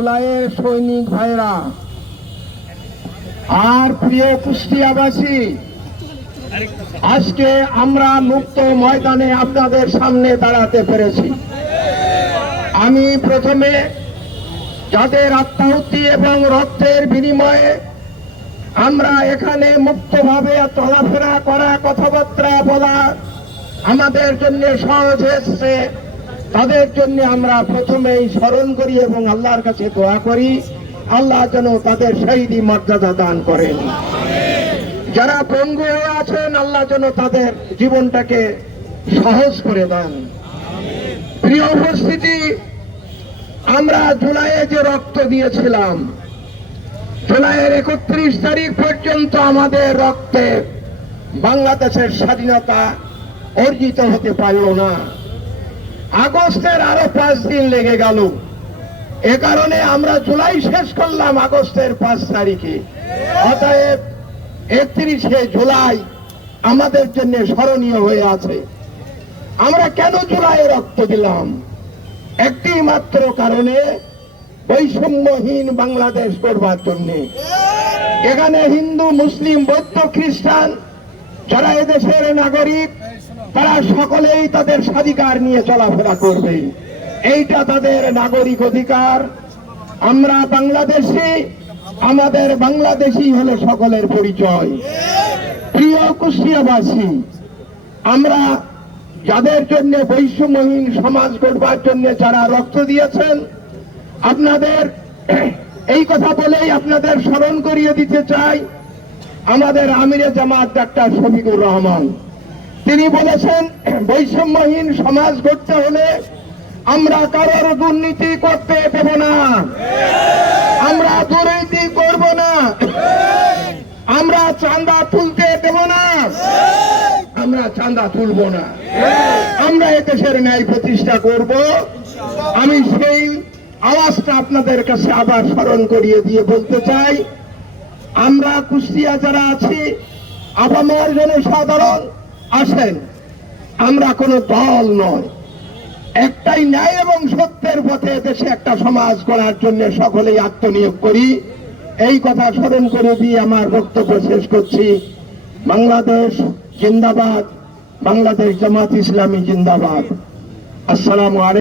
জুলাইয়ের সৈনিক ভাইরা। আর প্রিয় কুষ্টিয়াবাসী, আজকে আমরা মুক্ত ময়দানে আপনাদের সামনে দাঁড়াতে পেরেছি। আমি প্রথমে যাদের আত্মাহুতি এবং রক্তের বিনিময়ে আমরা এখানে মুক্তভাবে চলাফেরা করা, কথাবার্তা বলা আমাদের জন্য সহজ হয়েছে। তাদের জন্য আমরা প্রথমেই স্মরণ করি এবং আল্লাহর কাছে দোয়া করি। আল্লাহ যেন তাদের শহীদি মর্যাদা দান করেন। যারা পঙ্গু হয়ে আছেন, আল্লাহ যেন তাদের জীবনটাকে সহজ করে দেন। প্রিয় উপস্থিতি, আমরা জুলাইয়ে যে রক্ত দিয়েছিলাম, জুলাইয়ের একত্রিশ তারিখ পর্যন্ত আমাদের রক্তে বাংলাদেশের স্বাধীনতা অর্জিত হতে পারল না। আগস্টের আরও পাঁচ দিন লেগে গেল। এ কারণে আমরা জুলাই শেষ করলাম আগস্টের পাঁচ তারিখে। অতএব একত্রিশে জুলাই আমাদের জন্য স্মরণীয় হয়ে আছে। আমরা কেন জুলাইয়ে রক্ত দিলাম? একটি মাত্র কারণে বৈষম্যহীন বাংলাদেশ করবার জন্যে। এখানে হিন্দু, মুসলিম, বৌদ্ধ, খ্রিস্টান, যারা এদেশের নাগরিক তারা সকলেই তাদের স্বাধিকার নিয়ে চলাফেরা করবে। এইটা তাদের নাগরিক অধিকার। আমরা বাংলাদেশি, আমাদের বাংলাদেশি হলো সকলের পরিচয়। প্রিয় কুষ্টিয়াবাসী আমরা যাদের জন্য বৈষম্যহীন সমাজ গড়বার জন্য যারা রক্ত দিয়েছেন, আপনাদের এই কথা বলেই আপনাদের স্মরণ করিয়ে দিতে চাই। আমাদের আমিরে জামাত ডাক্তার শফিকুর রহমান। তিনি বলেছেন, বৈষম্যহীন সমাজ গড়তে হলে আমরা কারোর দুর্নীতি করতে দেব না। আমরা দুর্নীতি করব না। আমরা চাঁদা তুলতে দেব না। আমরা চাঁদা তুলব না। আমরা এদেশের ন্যায় প্রতিষ্ঠা করব। আমি সেই আওয়াজটা আপনাদের কাছে আবার স্মরণ করিয়ে দিয়ে বলতে চাই। আমরা কুষ্টিয়া যারা আছি, আপামর জনসাধারণ আসেন। আমরা কোনো দল নয়। একটাই ন্যায় এবং সত্যের পথে দেশে একটা সমাজ করার জন্য সকলেই আত্মনিয়োগ করি। এই কথা স্মরণ করে দিয়ে আমার বক্তব্য শেষ করছি। বাংলাদেশ জিন্দাবাদ, বাংলাদেশ জামাত ইসলামী জিন্দাবাদ। আসসালাম আলাইকুম।